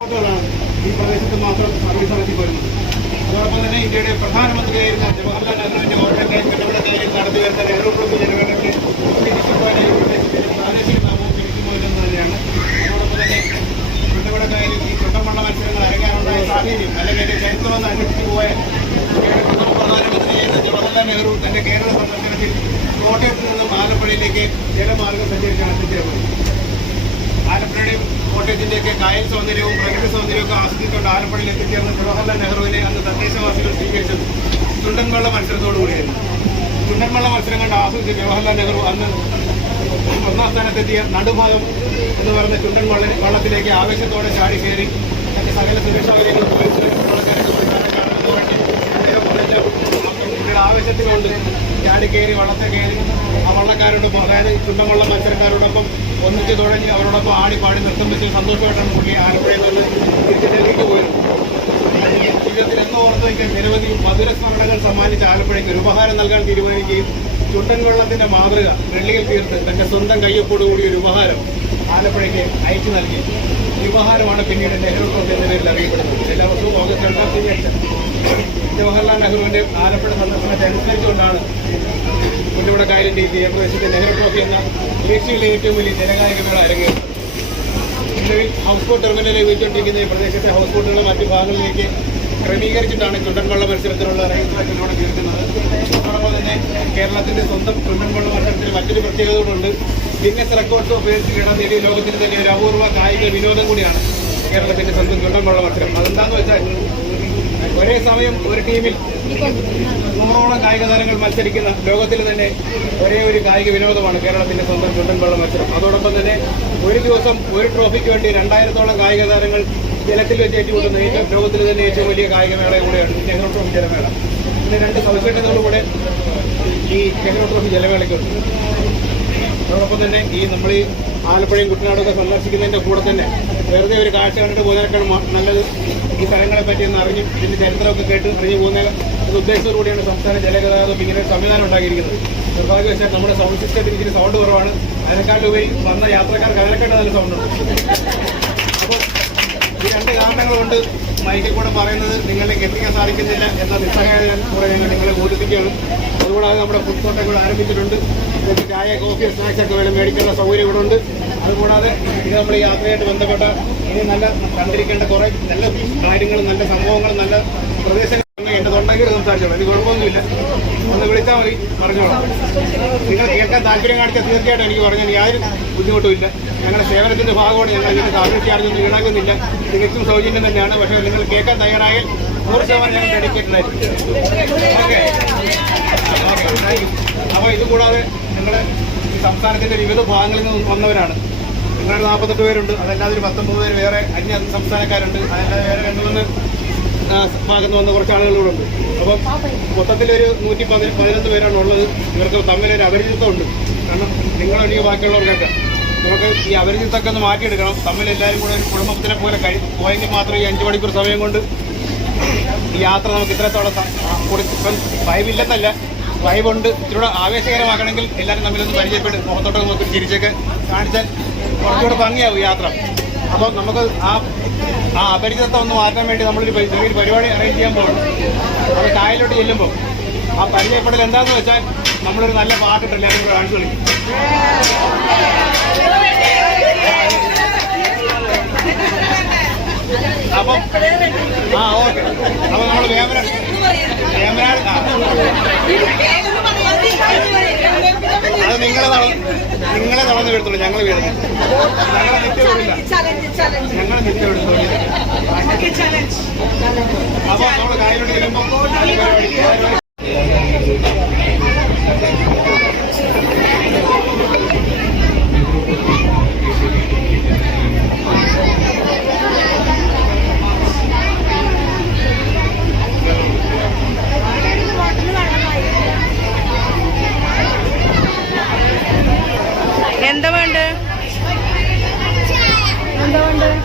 ഈ പ്രദേശത്ത് മാത്രം സർവീസ് നടത്തി വരുന്നത് ഇന്ത്യയുടെ പ്രധാനമന്ത്രിയായിരുന്ന ജവഹർലാൽ നെഹ്റു ഈ പ്രദേശത്തിന് പ്രാദേശിക നാമവും പിടിക്കുമോ എന്ന് തന്നെയാണ്. അതോടൊപ്പം തന്നെ കുട്ടവിടെ കാര്യം ഈ ചുണ്ടമള്ള മത്സരങ്ങൾ അരങ്ങാനുണ്ടായ സാഹചര്യം അല്ലെങ്കിൽ ചരിത്രമെന്ന് അന്വേഷിച്ചു പോയ പ്രധാനമന്ത്രിയായിരുന്ന ജവഹർലാൽ നെഹ്റു തന്റെ കേരള സന്ദർശനത്തിൽ കോട്ടയത്ത് നിന്നും ആലപ്പുഴയിലേക്ക് ജലമാർഗം സഞ്ചരിച്ചാണ് എത്തിച്ചേർന്നത് ആലപ്പുഴയുടെയും കോട്ടയത്തിന്റെയൊക്കെ കായൽ സൗന്ദര്യവും പ്രകൃതി സൗന്ദര്യവും ഒക്കെ ആസ്വദിച്ചുകൊണ്ട് ആലപ്പുഴയിൽ എത്തിച്ചേർന്ന ജവഹർലാൽ നെഹ്റുവിനെ അന്ന് തദ്ദേശവാസികൾ സ്വീകരിച്ചത് ചുണ്ടൻവള്ള മത്സരത്തോടുകൂടിയായിരുന്നു ചുണ്ടൻവള്ള മത്സരം കണ്ട് ആസ്വദിച്ച ജവഹർലാൽ നെഹ്റു അന്ന് ഒന്നാം സ്ഥാനത്തെത്തിയ നടുഭാഗം എന്ന് പറഞ്ഞ ചുണ്ടൻ വള്ള വള്ളത്തിലേക്ക് ആവേശത്തോടെ ചാടി കയറി തന്റെ സകല സുരക്ഷാ ആവേശത്തിലുണ്ട് ചാടി കയറി വള്ളത്തെ കയറി വള്ളക്കാരോടൊപ്പം അതായത് ചുണ്ടമുള്ള മത്സരക്കാരോടൊപ്പം ഒന്നിച്ച് തുഴഞ്ഞ് അവരോടൊപ്പം ആടി പാടി നൃത്തം വെച്ച് സന്തോഷമായിട്ടാണ് പുള്ളി ആലപ്പുഴയിൽ നിന്ന് തിരിച്ച് ഡൽഹിക്ക് പോയത്. ജീവിതത്തിൽ എന്ന് ഓർത്തു വയ്ക്കാൻ നിരവധി മധുര സ്മരണകൾ സമ്മാനിച്ച് ആലപ്പുഴയ്ക്ക് ഒരു ഉപഹാരം നൽകാൻ തീരുമാനിക്കുകയും ചുട്ടൻ വെള്ളത്തിന്റെ മാതൃക വെള്ളിയിൽ തീർത്ത് തന്റെ സ്വന്തം കയ്യൊപ്പോടുകൂടി ഒരു ഉപഹാരം ആലപ്പുഴയ്ക്ക് അയച്ചു നൽകി. ഈ ഉപഹാരമാണ് പിന്നീട് നെഹ്റു ട്രോഫി എന്ന പേരിൽ അറിയപ്പെടുന്നത്. വർഷവും ഓഗസ്റ്റ് രണ്ടാം തീയതി ജവഹർലാൽ നെഹ്റുവിന്റെ ആലപ്പുഴ സന്ദർശനത്തെ അനുസരിച്ചുകൊണ്ടാണ് പുല്ലുവിടെ കായലിന്റെ ഈ തീരപ്രദേശത്തെ നെഹ്റു ട്രോഫി എന്ന ഏഷ്യയിലെ ഏറ്റവും വലിയ ജനകായിക മേള അരങ്ങേറുന്നത്. നിലവിൽ ഹൗസ് ബോട്ട് ടെർമിനലിൽ ഉപയോഗിച്ചുകൊണ്ടിരിക്കുന്ന ഈ പ്രദേശത്തെ ഹൗസ് ബോട്ടുകൾ മറ്റു ഭാഗങ്ങളിലേക്ക് ക്രമീകരിച്ചിട്ടാണ് ചുണ്ടൻവള്ള മത്സരത്തിലുള്ള റൈസ് തീർക്കുന്നത് അതോടൊപ്പം തന്നെ കേരളത്തിന്റെ സ്വന്തം ചുണ്ടൻവള്ള മത്സരത്തിന് മറ്റൊരു പ്രത്യേകതകളുണ്ട് ഗിന്നസ് റെക്കോർഡ്സ് ഉപയോഗിച്ച് ഇടം നേടിയ ലോകത്തിന് തന്നെ ഒരു അപൂർവ കായിക വിനോദം കൂടിയാണ് കേരളത്തിന്റെ സ്വന്തം ചുണ്ടൻവള്ള മത്സരം. അതെന്താന്ന് വെച്ചാൽ ഒരേ സമയം ഒരു ടീമിൽ നൂറോളം കായിക താരങ്ങൾ മത്സരിക്കുന്ന ലോകത്തിൽ തന്നെ ഒരേ ഒരു കായിക വിനോദമാണ് കേരളത്തിന്റെ സ്വന്തം ചുണ്ടൻവള്ള മത്സരം. അതോടൊപ്പം തന്നെ ഒരു ദിവസം ഒരു ട്രോഫിക്ക് വേണ്ടി രണ്ടായിരത്തോളം കായിക താരങ്ങൾ ജലത്തിൽ വെച്ച് ഏറ്റുമുട്ടുന്ന ഏറ്റവും ലോകത്തിൽ തന്നെ ഏറ്റവും വലിയ കായിക മേള കൂടെയാണ് നെഹ്റു ട്രോഫി ജലമേള. പിന്നെ രണ്ട് സവിശേഷതകളുടെ ഈ നെഹ്റു ട്രോഫി ജലമേളയ്ക്കുണ്ട് അതോടൊപ്പം തന്നെ ഈ നമ്മൾ ഈ ആലപ്പുഴയും കുട്ടനാടൊക്കെ സന്ദർശിക്കുന്നതിന്റെ കൂടെ തന്നെ വെറുതെ ഒരു കാഴ്ച കണ്ടിട്ട് പോകുന്നതിനേക്കാൾ നല്ലത് ഈ സ്ഥലങ്ങളെ പറ്റി ഒന്ന് അറിഞ്ഞ് ഇതിന്റെ ചരിത്രമൊക്കെ കേട്ട് അറിഞ്ഞു പോകുന്ന ഒരു ഉദ്ദേശത്തോടുകൂടിയാണ് സംസ്ഥാന ജലഗതാഗതം ഇങ്ങനെ സംവിധാനം ഉണ്ടാക്കിയിരിക്കുന്നത്. നിർഭാഗ്യവശാൽ നമ്മുടെ സൗണ്ട് സിസ്റ്റത്തിന് ഇച്ചിരി സൗണ്ട് കുറവാണ്. അതിനേക്കാളുപരി വന്ന യാത്രക്കാർക്ക് അതിനെക്കാട്ട് നല്ല സൗണ്ട് അപ്പോൾ ഈ രണ്ട് കാരണങ്ങളുണ്ട് മൈക്കിൽ കൂടെ പറയുന്നത് നിങ്ങളിലേക്ക് എത്തിക്കാൻ സാധിക്കുന്നില്ല എന്ന നിസ്സഹായത കൂടെ ഞങ്ങൾ നിങ്ങളെ ബോധിപ്പിക്കുകയാണ്. അതുകൂടാതെ നമ്മുടെ ഫുഡ് കോർട്ട് ആരംഭിച്ചിട്ടുണ്ട്. ചായ കോഫി സ്നാക്സ് ഒക്കെ വേണം. മേടിക്കാനുള്ള സൗകര്യം ഇവിടെ ഉണ്ട്. അതുകൂടാതെ ഇത് നമ്മൾ ഈ യാത്രയായിട്ട് ബന്ധപ്പെട്ട ഇനി നല്ല കണ്ടിരിക്കേണ്ട കുറേ നല്ല കാര്യങ്ങളും നല്ല സംഭവങ്ങളും നല്ല പ്രദേശങ്ങളും എന്റെ തൊണ്ടയിൽ സംസാരിച്ചോളൂ. എനിക്ക് കുഴപ്പമൊന്നുമില്ല. ഒന്ന് വിളിച്ചാൽ മതി. പറഞ്ഞോളാം. നിങ്ങൾ കേൾക്കാൻ താല്പര്യം കാണിച്ചാൽ തീർച്ചയായിട്ടും എനിക്ക് പറഞ്ഞാൽ യാതൊരു ബുദ്ധിമുട്ടുമില്ല ഞങ്ങളുടെ സേവനത്തിന്റെ ഭാഗമാണ്. ഞങ്ങൾ ഇതിന്റെ കാർഡ് ചാർജൊന്നും ഈടാക്കുന്നില്ല. തികച്ചും സൗജന്യം തന്നെയാണ്. പക്ഷേ നിങ്ങൾ കേൾക്കാൻ തയ്യാറായാൽ നൂറ് ശതമാനം ഞങ്ങൾ ഡെഡിക്കേറ്റഡ് ആയിരിക്കും. ഓക്കെ. അപ്പോൾ ഇത് കൂടാതെ നിങ്ങളുടെ ഈ സംസ്ഥാനത്തിന്റെ വിവിധ ഭാഗങ്ങളിൽ നിന്ന് വന്നവരാണ്. നിങ്ങളൊരു നാൽപ്പത്തെട്ട് പേരുണ്ട്. അതല്ലാതെ ഒരു പത്തൊമ്പത് പേര് വേറെ അന്യ സംസ്ഥാനക്കാരുണ്ട്. അതല്ലാതെ വേറെ രണ്ട് മൂന്ന് ഭാഗത്ത് വന്ന കുറച്ച് ആളുകളുണ്ട്. അപ്പം മൊത്തത്തിലൊരു നൂറ്റി പതി പതിനൊന്ന് പേരാണ് ഉള്ളത് ഇവർക്ക് തമ്മിലൊരു അപരിചിതമുണ്ട് കാരണം നിങ്ങളൊഴികെ ബാക്കിയുള്ളവർക്കൊക്കെ നമുക്ക് ഈ അപരിചിതത്തൊക്കെ ഒന്ന് മാറ്റിയെടുക്കണം. തമ്മിൽ എല്ലാവരും കൂടെ ഒരു കുടുംബത്തിനെ പോലെ കഴി പോയെങ്കിൽ മാത്രം ഈ അഞ്ച് മണിക്കൂർ സമയം കൊണ്ട് ഈ യാത്ര നമുക്ക് ഇത്രത്തോളം ഇപ്പം വൈബ് ഇല്ലെന്നല്ല വൈബുണ്ട്. ഇച്ചിരൂടെ ആവേശകരമാക്കണമെങ്കിൽ എല്ലാവരും തമ്മിലൊന്ന് പരിചയപ്പെട്ട് മുഖത്തോട്ടൊക്കെ നമുക്ക് ചിരിച്ചൊക്കെ കാണിച്ചാൽ കുറച്ചുകൂടെ ഭംഗിയാവും യാത്ര. അപ്പോൾ നമുക്ക് ആ ആ അപരിചിതത്വം ഒന്ന് മാറ്റാൻ വേണ്ടി നമ്മളൊരു ചെറിയൊരു പരിപാടി അറേഞ്ച് ചെയ്യാൻ പോകും അത് കായലോട്ട് ചെല്ലുമ്പോൾ ആ പരിചയപ്പെടൽ എന്താന്ന് വെച്ചാൽ നമ്മളൊരു നല്ല പാട്ടിട്ട് എല്ലാവരും കൂടെ കാണിച്ചു കളിക്കും. അപ്പം ആ ഓക്കെ. അപ്പം നമ്മൾ വേമന വേമന അത് നിങ്ങളെ നടന്നു വീഴത്തുള്ളൂ. ഞങ്ങൾ വീഴുന്നു ഞങ്ങളെ നിത്യം വിടില്ല ഞങ്ങൾ നിത്യം വിടുന്നുള്ളൂ എന്താ വേണ്ടത്?